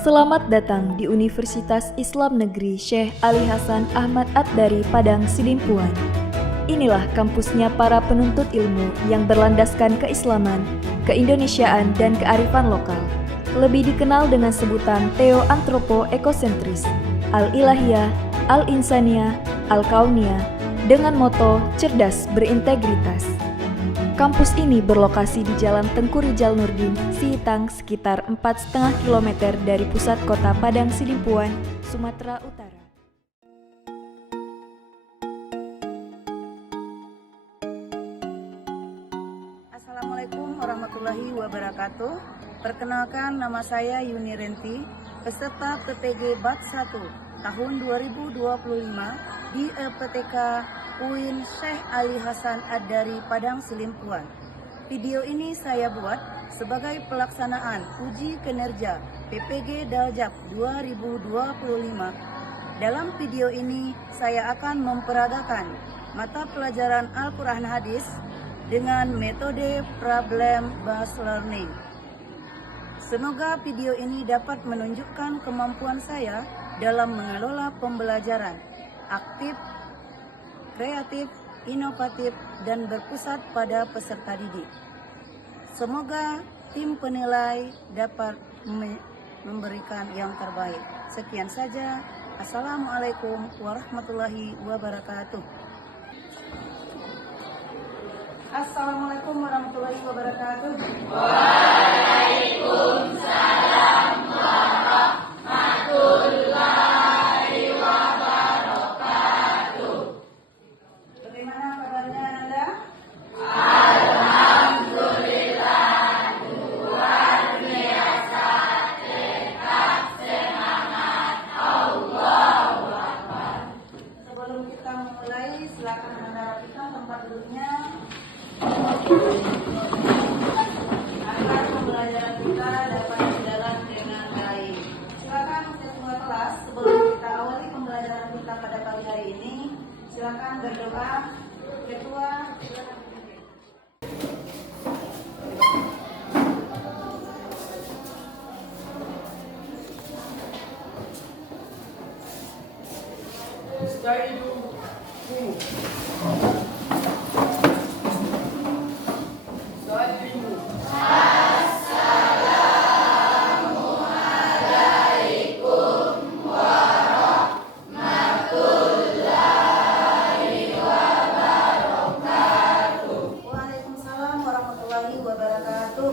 Selamat datang di Universitas Islam Negeri Syekh Ali Hasan Ahmad At-Dari Padang Sidimpuan. Inilah kampusnya para penuntut ilmu yang berlandaskan keislaman, keindonesiaan, dan kearifan lokal. Lebih dikenal dengan sebutan Theo-Antropo-Ekosentris, Al-Ilahiyah, Al-Insaniyah, Al-Kauniyah, dengan moto cerdas berintegritas. Kampus ini berlokasi di Jalan Tengku Rijal Nurdin, Sihitang, sekitar 4,5 km dari pusat kota Padang Sidimpuan, Sumatera Utara. Assalamualaikum warahmatullahi wabarakatuh. Perkenalkan, nama saya Yuni Renti, peserta PTG BAT 1 tahun 2025 di LPTK UIN Syekh Ali Hasan At-Dari Padang Sidimpuan. Video ini saya buat sebagai pelaksanaan uji kinerja PPG Daljab 2025. Dalam video ini saya akan memperagakan mata pelajaran Al-Quran Hadis dengan metode problem based learning. Semoga video ini dapat menunjukkan kemampuan saya dalam mengelola pembelajaran aktif, kreatif, inovatif, dan berpusat pada peserta didik. Semoga tim penilai dapat memberikan yang terbaik. Sekian saja. Assalamualaikum warahmatullahi wabarakatuh. Assalamualaikum warahmatullahi wabarakatuh. Waalaikumsalam warahmatullahi wabarakatuh. Bagaimana kabarnya Anda? Alhamdulillah, luar biasa. Tetap semangat. Allahu Akbar. Sebelum kita mulai, silakan Anda rapikan tempat duduknya agar pembelajaran kita dapat berjalan dengan baik. Silakan ketua kelas, sebelum kita awali pembelajaran kita pada pagi hari ini, silakan berdoa. Ketua, silakan. Waalaikumsalam warahmatullahi wabarakatuh.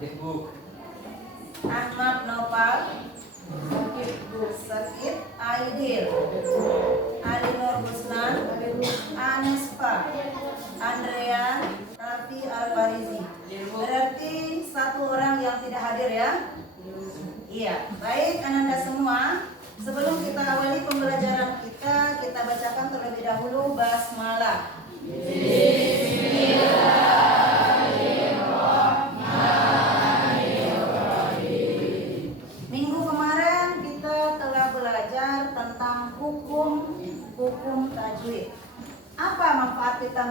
Adit Bu. Ahmad Nopal. Sakit Aidil. Alinor Husnan. Anisfa. Andrea. Raffi Al-Farizi. Berarti satu orang yang tidak hadir ya? Iya. Baik Ananda semua. Sebelum kita awali pembelajaran kita bacakan terlebih dahulu basmalah. Minggu kemarin kita telah belajar tentang hukum tajwid. Apa manfaat kita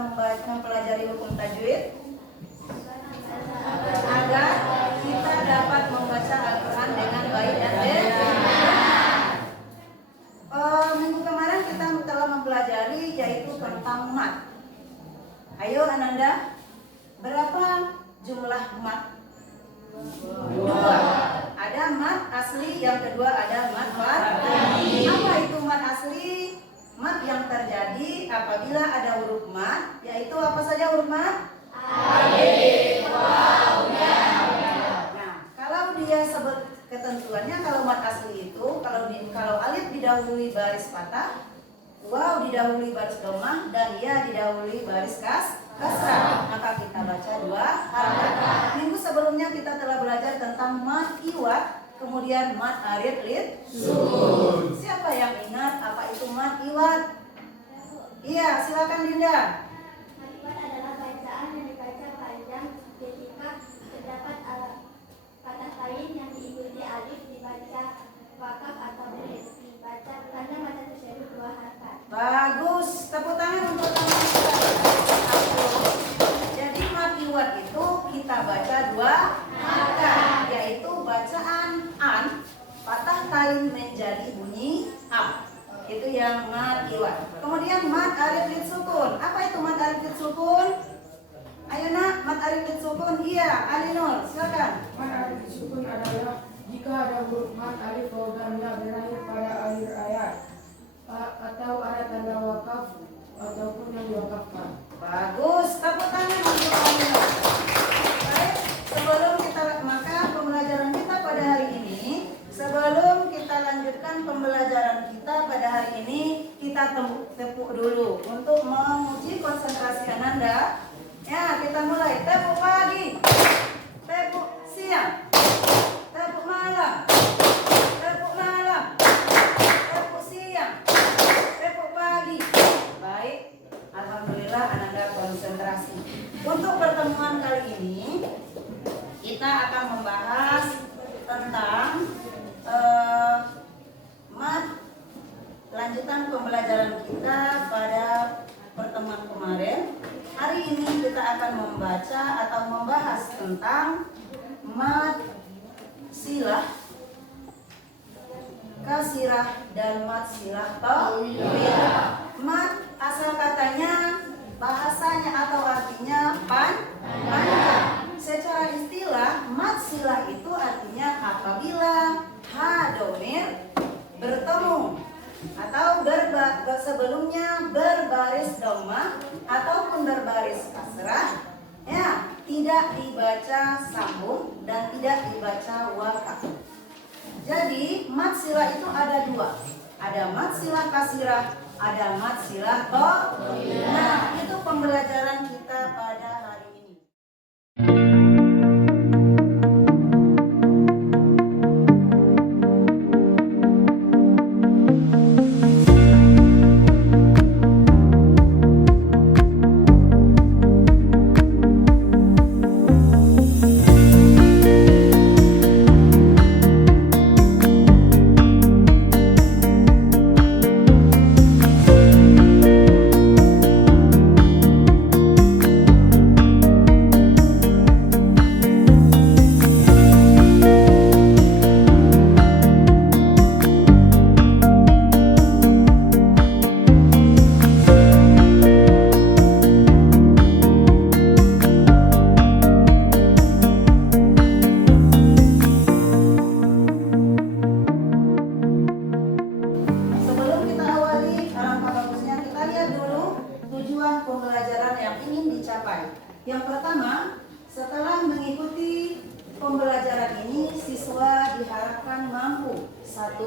mempelajari hukum tajwid? Agar kita dapat membaca Al-Quran dengan baik dan benar. Minggu kemarin kita telah mempelajari yaitu tentang mat. Ayo Ananda, berapa jumlah mat? 2. Ada mat asli, yang kedua ada mat far'i. Apa itu mat asli? Mat yang terjadi apabila ada huruf mat, yaitu apa saja huruf mat? Alif, waw, ya. Nah, kalau dia sebut ketentuannya, kalau mat asli itu kalau alif didahului baris patah, waw didahului baris dhammah, dan ya didahului baris kasrah, maka kita baca 2 harakat. Minggu sebelumnya kita telah belajar tentang mat iwat, kemudian mat arid lid sun. Siapa yang ingat apa itu mat iwat? Iya, silakan Dinda. Mat iwat adalah bacaan yang dibaca panjang ketika terdapat patah lain yang diikuti alif dibaca wakaf atau dibaca karena mata tersebut 2 harakat. Bagus, tepuk tangan untuk teman kita. Jadi mat iwat itu kita baca 2 harakat, yaitu bacaan an, patah tain menjadi bunyi a. Itu yang mat iwat. Kemudian mat arid lid sukun. Apa itu mat arid lid sukun? Ayo nak, mat arid lid sukun. Iya, Alinur, silakan. Mat alif sukun adalah jika ada huruf mat alif waw dan ya berakhir pada akhir ayat atau ada tanda wakaf ataupun yang diwakafkan. Bagus, tepuk tangan untuk Alinur. Baik, maka pembelajaran kita pada hari ini, sebelum kita lanjutkan pembelajaran kita pada hari ini, kita tepuk dulu untuk menguji konsentrasi Ananda. Ya, kita mulai. Tepuk pagi, tepuk siang, tepuk malam, tepuk malam, tepuk siang, tepuk pagi. Baik, alhamdulillah Ananda konsentrasi. Untuk pertemuan kali ini, kita akan membahas tentang mat, lanjutan pembelajaran kita pada pertemuan kemarin. Hari ini kita akan membaca atau membahas tentang mat silah, kasirah, dan mat silah tawilah. Mat asal katanya, bahasanya atau artinya panjang. Secara istilah, mat silah itu artinya apabila ha domir bertemu atau sebelumnya berbaris dhammah ataupun berbaris kasrah, ya, tidak dibaca sambung dan tidak dibaca wakaf. Jadi mat silah itu ada 2. Ada mat silah kasirah, ada mat silah tawilah. Nah, itu pembelajaran kita pada hari ini. Yang pertama, setelah mengikuti pembelajaran ini siswa diharapkan mampu: 1.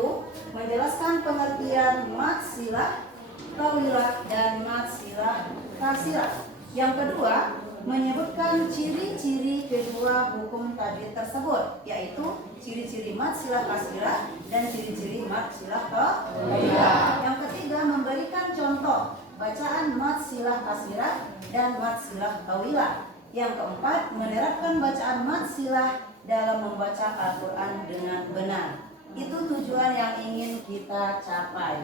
Menjelaskan pengertian mat silah, tawilah, dan mat silah kasirah. Yang kedua, menyebutkan ciri-ciri kedua hukum tajwid tersebut, yaitu ciri-ciri mat silah kasirah dan ciri-ciri mat silah tawilah. Yang ketiga, memberikan contoh bacaan mat silah kasirah dan mat silah tawilah. Yang keempat, menerapkan bacaan mat silah dalam membaca Al-Quran dengan benar. Itu tujuan yang ingin kita capai.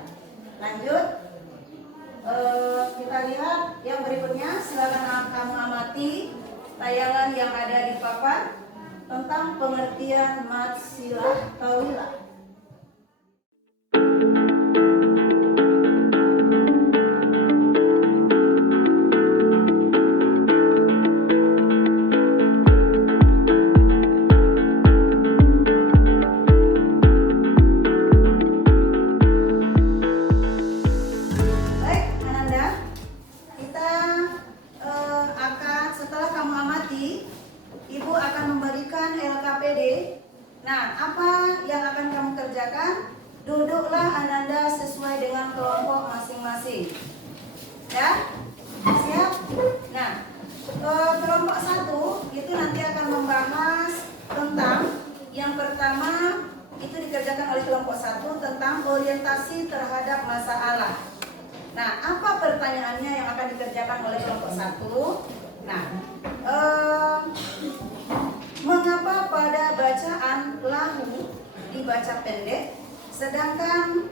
Lanjut, kita lihat yang berikutnya. Silakan kamu amati tayangan yang ada di papan tentang pengertian mat silah tawilah. Nah, apa yang akan kamu kerjakan? Duduklah Ananda sesuai dengan kelompok masing-masing. Ya? Siap? Nah, kelompok 1 itu nanti akan membahas tentang yang pertama itu dikerjakan oleh kelompok 1 tentang orientasi terhadap masalah. Nah, apa pertanyaannya yang akan dikerjakan oleh kelompok 1? Nah, mengapa pada bacaan lahu dibaca pendek, sedangkan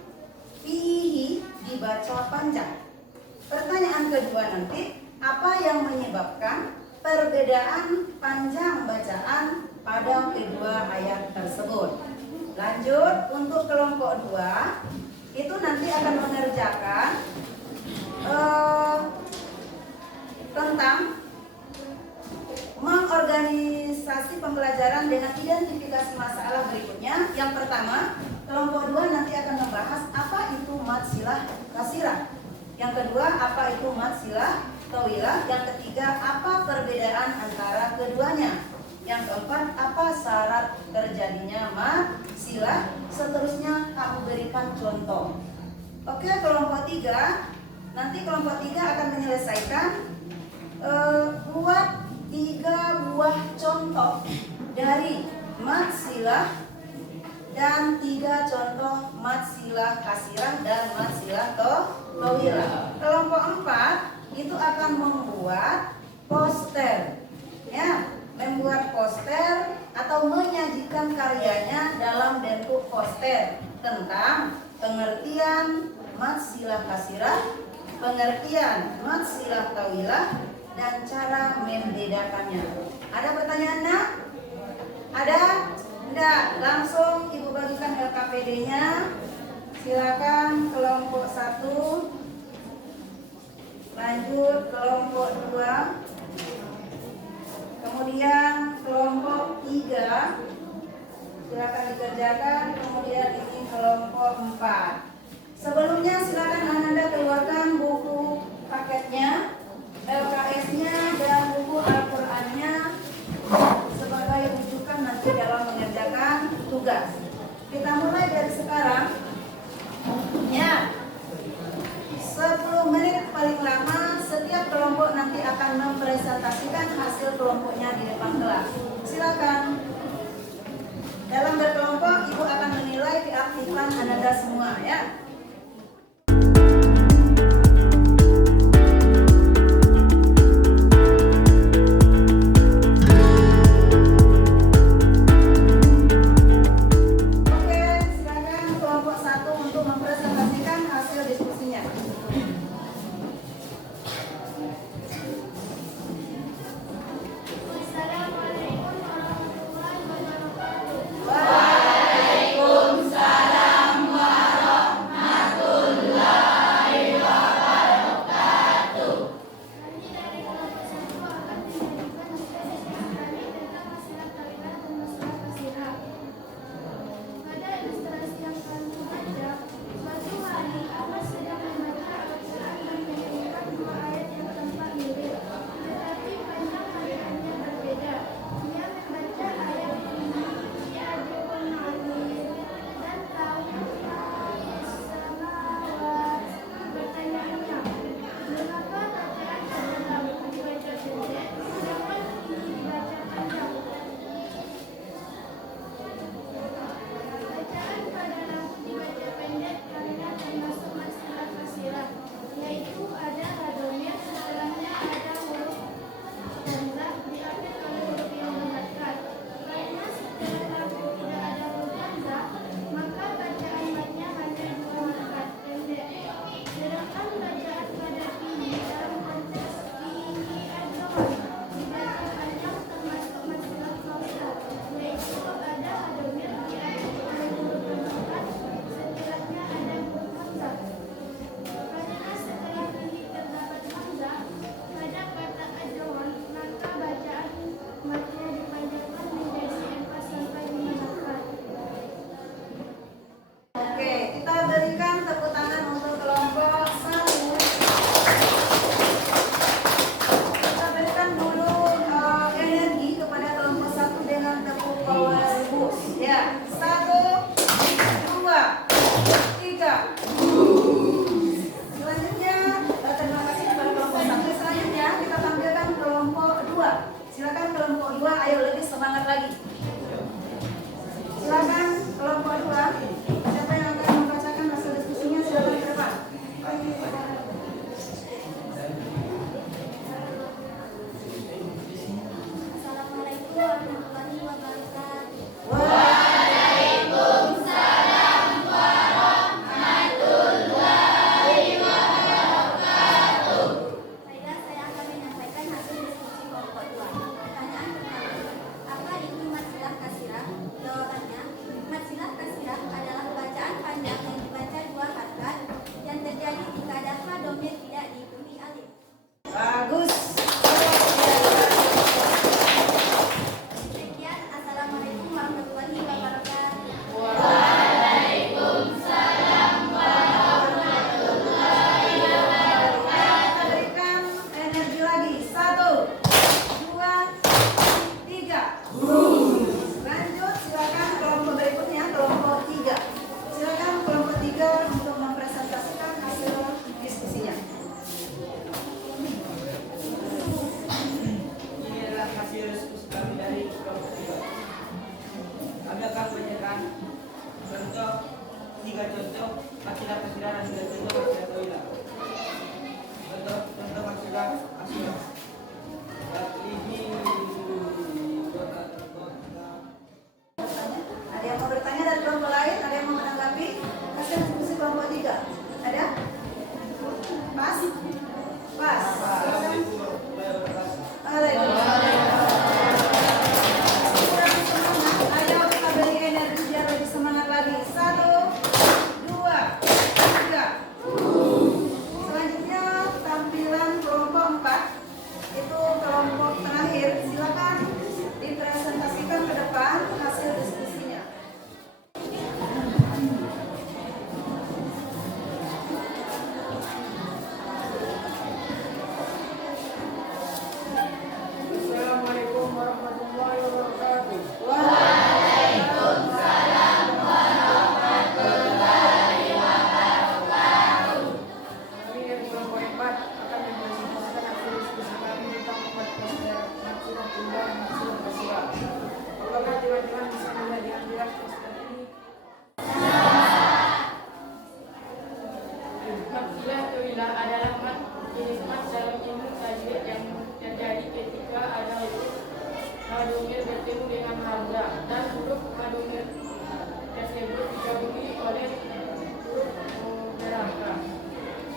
fihi dibaca panjang? Pertanyaan kedua nanti, apa yang menyebabkan perbedaan panjang bacaan pada kedua ayat tersebut? Lanjut, untuk kelompok 2 itu nanti akan mengerjakan tentang mengorganisasi pembelajaran dengan identifikasi masalah berikutnya. Yang pertama, kelompok 2 nanti akan membahas apa itu mat silah kasirah. Yang kedua, apa itu mat silah tawilah. Yang ketiga, apa perbedaan antara keduanya. Yang keempat, apa syarat terjadinya mat silah. Seterusnya kamu berikan contoh. Oke, kelompok 3. Nanti kelompok 3 akan menyelesaikan buat 3 buah contoh dari mat silah dan 3 contoh mat silah kasirah dan mat silah tawilah. Kelompok 4 itu akan membuat poster, ya, membuat poster atau menyajikan karyanya dalam bentuk poster tentang pengertian mat silah kasirah, pengertian mat silah tawilah, dan cara membedakannya. Ada pertanyaan, Nak? Ada? Enggak? Langsung Ibu bagikan LKPD-nya. Silakan kelompok 1. Lanjut kelompok 2. Kemudian kelompok 3. Silakan dikerjakan. Kemudian ini kelompok 4. Sebelumnya silakan Ananda keluarkan buku paketnya, LKS-nya, dan buku Al-Qurannya sebagai rujukan nanti dalam mengerjakan tugas. Kita mulai dari sekarang, ya. 10 menit paling lama. Setiap kelompok nanti akan mempresentasikan hasil kelompoknya di depan kelas. Silakan. Dalam berkelompok, Ibu akan menilai keaktifan Ananda semua, ya. Waalaikumsalam warahmatullahi maksilah kasilah dan tidak terima maksilah tawilah. Contoh maksilah asyilah. Ada yang mau bertanya dari kelompok lain? Ada yang mau menanggapi? Hasil diskusi kelompok 3. Ada? Pas? Pas. Silakan. Kurang semangat. Ayo kita beri energi biar lebih semangat lagi. 1, 2, 3. Selanjutnya tampilan kelompok 4. Itu kelompok terakhir. Silakan dipresentasikan ke depan hasil diskusinya. Assalamualaikum warahmatullahi wabarakatuh. Kami dari kelompok 4 akan mempresentasikan hasil diskusi kami tentang membuat poster maksilah tunggal dan maksilah kasilah. Apakah teman-teman bisa melihat dengan jelas poster ini? Maksilah tawilah adalah jenis mat dalam ilmu tajwid yang terjadi ketika ada huruf hadomir bertemu dengan hamza dan huruf hadomir tersebut digabungi oleh huruf berangka.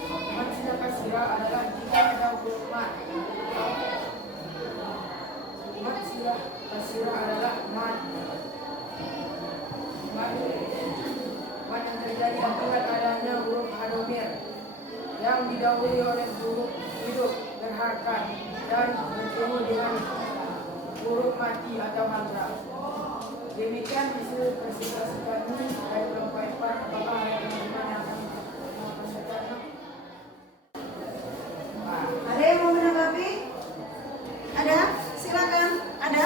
Maksilah kasirah adalah jika ada huruf mat. Maksilah kasirah adalah mat yang terjadi akibat adanya huruf hadomir yang didahului oleh huruf hidup berharakat dan bertemu dengan huruf mati atau hamzah. Demikian hasil presentasi kami dari kelompok 4. Apakah ada teman-teman yang akan mempresentasikan? Ada yang mau menanggapi? Ada? Silakan. Ada?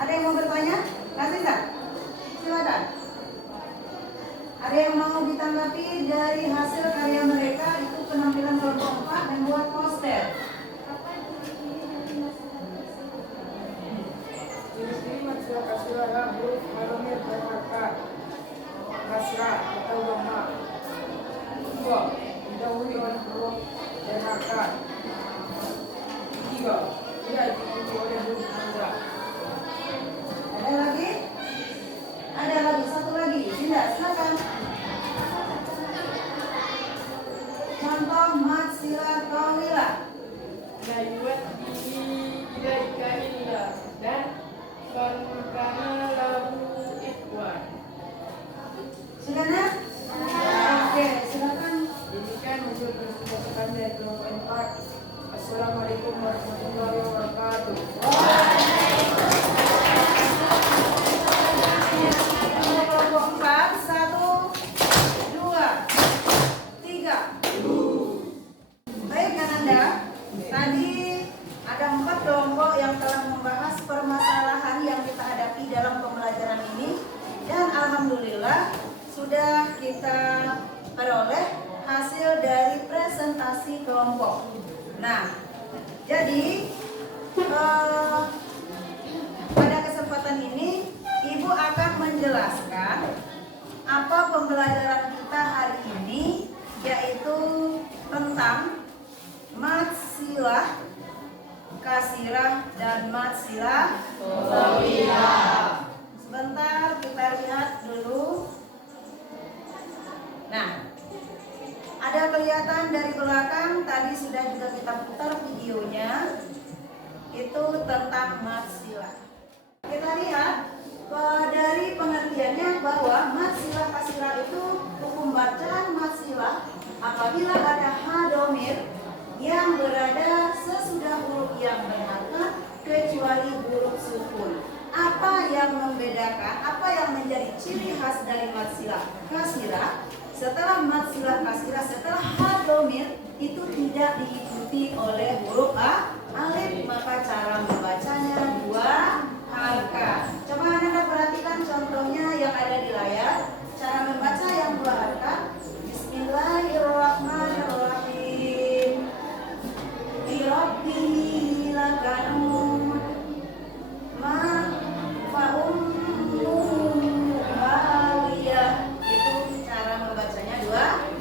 Ada yang mau bertanya? Kasih tak? Silakan. Ada yang mau ditanggapi dari hasil karya mereka itu penampilan kelompok 4 membuat poster. Ciri-ciri maksilah kasirah adalah huruf hadomir berharakat kasrah atau dhamma. 2. Didahului oleh huruf berharakat. 3. Tidak diikuti oleh huruf hamzah. Ada lagi? Ada lagi, satu lagi. Tidak, silakan. Contoh maksilah tawilah. La yuwaddihi ilaika illa dan kana lahu ikhwan. Sudah nak? Oke, silakan. Demikian hasil presentasi kami dari kelompok 4. Assalamualaikum warahmatullahi wabarakatuh. Kelompok 4, 1, 2, 3. Baik Kananda, tadi ada 4 kelompok yang telah membahas permasalahan yang kita hadapi dalam pembelajaran ini, dan alhamdulillah sudah kita peroleh hasil dari presentasi kelompok. Nah, jadi pada kesempatan ini Ibu akan menjelaskan apa pembelajaran kita hari ini, yaitu tentang matsilah kasirah dan matsilah tawilah. Sebentar kita lihat dulu. Nah, ada kelihatan dari belakang, tadi sudah juga kita putar videonya, itu tentang matsilah. Kita lihat dari pengertiannya bahwa matsilah kasirah itu hukum bacaan matsilah apabila ada hadomir yang berada sesudah huruf yang berharakat kecuali huruf sukun. Apa yang membedakan, apa yang menjadi ciri khas dari matsilah kasirah? Setelah matsilah kasirah, setelah hadomir itu tidak diikuti oleh huruf alif, maka cara membacanya 2 harakat. Coba Anda perhatikan contohnya yang ada di layar. Cara membaca yang 2 harakat. Bismillahirrahmanirrahim. Birabbihi lakanun ma fa'ummu hawiyah. Itu cara membacanya 2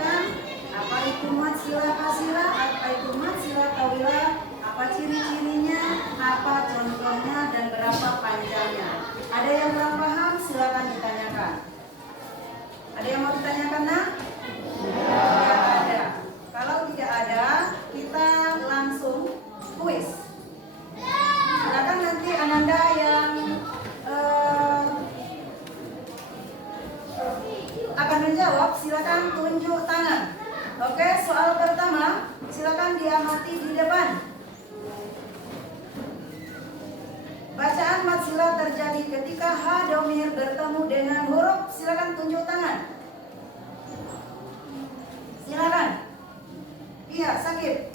kan apa itu mat sila kasila, apa itu mat sila tawila, apa ciri-cirinya, apa contohnya, dan berapa panjangnya. Ada yang kurang paham? Silakan ditanyakan. Ada yang mau ditanyakan, nak? Tidak ada. Kalau tidak ada, kita langsung kuis. Silakan nanti Ananda yang akan menjawab, silakan tunjuk tangan. Oke, soal pertama, silakan diamati di depan. Bacaan mat sila terjadi ketika H domir bertemu dengan huruf. Silakan tunjuk tangan. Silakan. Iya, Sakib.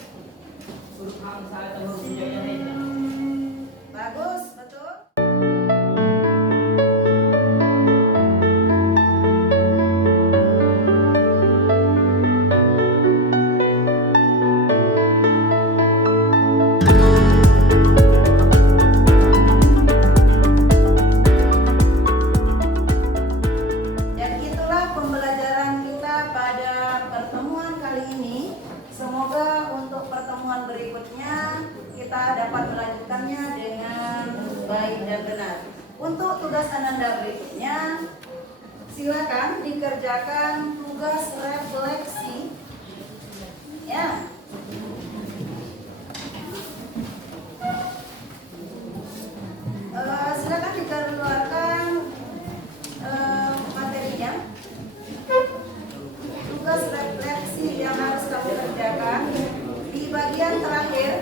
Bagus, betul. Dan itulah pembelajaran kita pada pertemuan kali ini. Semoga untuk pertemuan berikutnya kita dapat melanjutkannya dengan baik dan benar. Untuk tugas Ananda berikutnya, silakan dikerjakan tugas refleksi. Ya. Silakan dikeluarkan materinya. Tugas refleksi yang harus kamu kerjakan di bagian terakhir.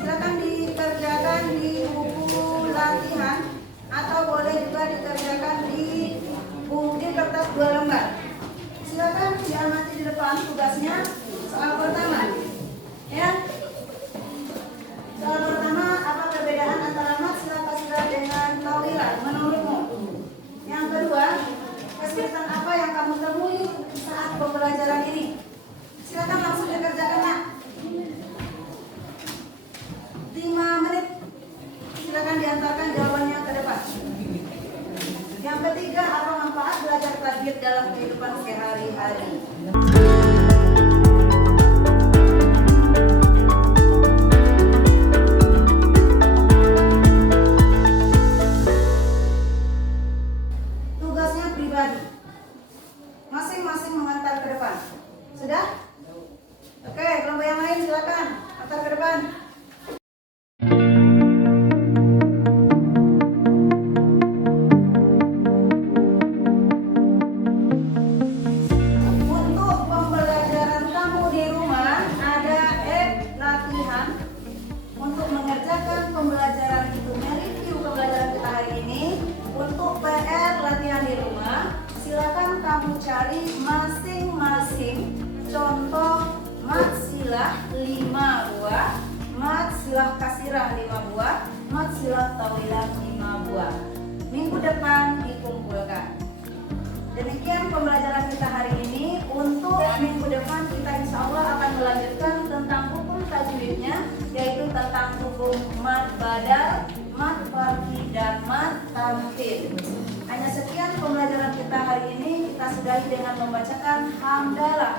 Silakan dikerjakan di buku latihan atau boleh juga dikerjakan di kertas 2 lembar. Silakan diamati di depan tugasnya. Soal pertama, ya. Soal pertama, apa perbedaan antara mat sila kasila dengan tawila menurutmu? Yang kedua, kesulitan apa yang kamu temui saat pembelajaran ini? Silakan langsung dikerjakan, nak. 5 menit. Silakan diantarkan jawabannya ke depan. Yang ketiga, apa manfaat belajar tajwid dalam kehidupan sehari-hari? Tugasnya pribadi. Masing-masing mengantar ke depan. Sudah? Oke, kelompok yang lain silakan antar ke depan. Untuk pembelajaran kamu di rumah ada latihan untuk mengerjakan pembelajaran itu, mereview pembelajaran kita hari ini. Untuk PR latihan di rumah, silakan kamu cari masing-masing contoh mat silah 5 buah, mat silah kasirah 5 buah, mat silah tawilah 5 buah. Minggu depan dikumpulkan. Demikian pembelajaran kita hari ini. Untuk minggu depan kita insya Allah akan melanjutkan tentang hukum tajwidnya, yaitu tentang hukum mat badal, mat farqi, dan mat tamkin. Hanya sekian pembelajaran kita hari ini. Kita sudahi dengan membacakan hamdalah.